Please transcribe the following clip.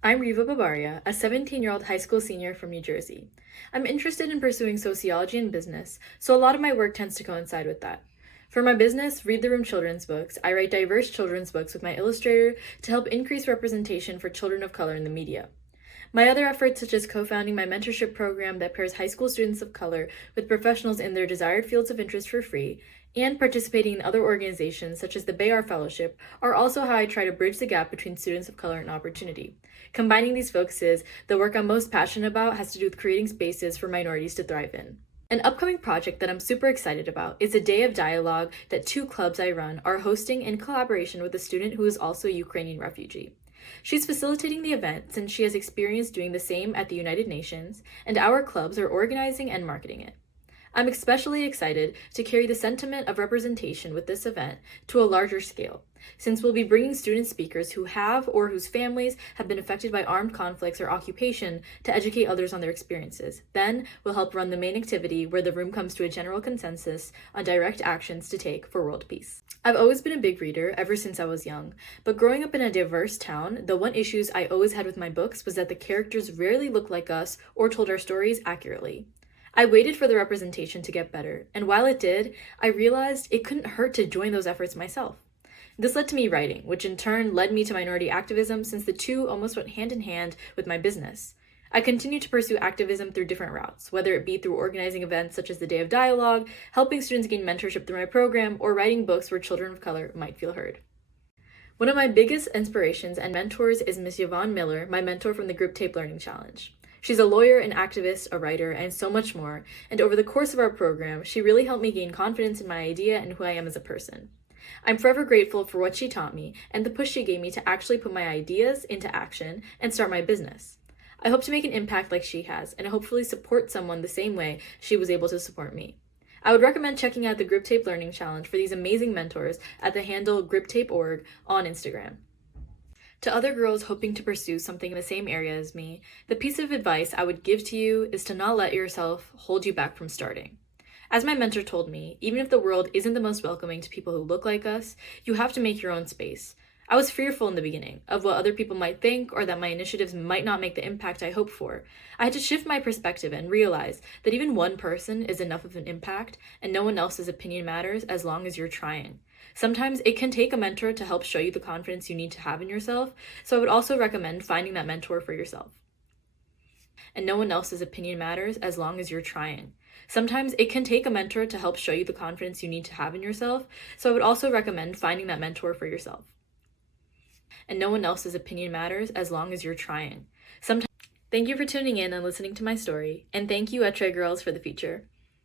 I'm Riva Bavaria, a 17-year-old high school senior from New Jersey. I'm interested in pursuing sociology and business, so a lot of my work tends to coincide with that. For my business, Read the Room children's books, I write diverse children's books with my illustrator to help increase representation for children of color in the media. My other efforts, such as co-founding my mentorship program that pairs high school students of color with professionals in their desired fields of interest for free, and participating in other organizations such as the Bayar Fellowship, are also how I try to bridge the gap between students of color and opportunity. Combining these focuses, the work I'm most passionate about has to do with creating spaces for minorities to thrive in. An upcoming project that I'm super excited about is a day of dialogue that two clubs I run are hosting in collaboration with a student who is also a Ukrainian refugee. She's facilitating the event since she has experience doing the same at the United Nations, and our clubs are organizing and marketing it. I'm especially excited to carry the sentiment of representation with this event to a larger scale, since we'll be bringing student speakers who have or whose families have been affected by armed conflicts or occupation to educate others on their experiences. Then we'll help run the main activity where the room comes to a general consensus on direct actions to take for world peace. I've always been a big reader ever since I was young, but growing up in a diverse town, the one issues I always had with my books was that the characters rarely looked like us or told our stories accurately. I waited for the representation to get better, and while it did, I realized it couldn't hurt to join those efforts myself. This led to me writing, which in turn led me to minority activism since the two almost went hand in hand with my business. I continue to pursue activism through different routes, whether it be through organizing events such as the Day of Dialogue, helping students gain mentorship through my program, or writing books where children of color might feel heard. One of my biggest inspirations and mentors is Miss Yvonne Miller, my mentor from the Group Tape Learning Challenge. She's a lawyer, an activist, a writer, and so much more, and over the course of our program, she really helped me gain confidence in my idea and who I am as a person. I'm forever grateful for what she taught me and the push she gave me to actually put my ideas into action and start my business. I hope to make an impact like she has, and hopefully support someone the same way she was able to support me. I would recommend checking out the Grip Tape Learning Challenge for these amazing mentors at the handle griptape.org on Instagram. To other girls hoping to pursue something in the same area as me, the piece of advice I would give to you is to not let yourself hold you back from starting. As my mentor told me, even if the world isn't the most welcoming to people who look like us, you have to make your own space. I was fearful in the beginning of what other people might think or that my initiatives might not make the impact I hoped for. I had to shift my perspective and realize that even one person is enough of an impact and no one else's opinion matters as long as you're trying. Sometimes it can take a mentor to help show you the confidence you need to have in yourself, so I would also recommend finding that mentor for yourself. And no one else's opinion matters as long as you're trying. Sometimes it can take a mentor to help show you the confidence you need to have in yourself, so I would also recommend finding that mentor for yourself. And no one else's opinion matters as long as you're trying. Thank you for tuning in and listening to my story, and thank you, Etre girls, for the feature.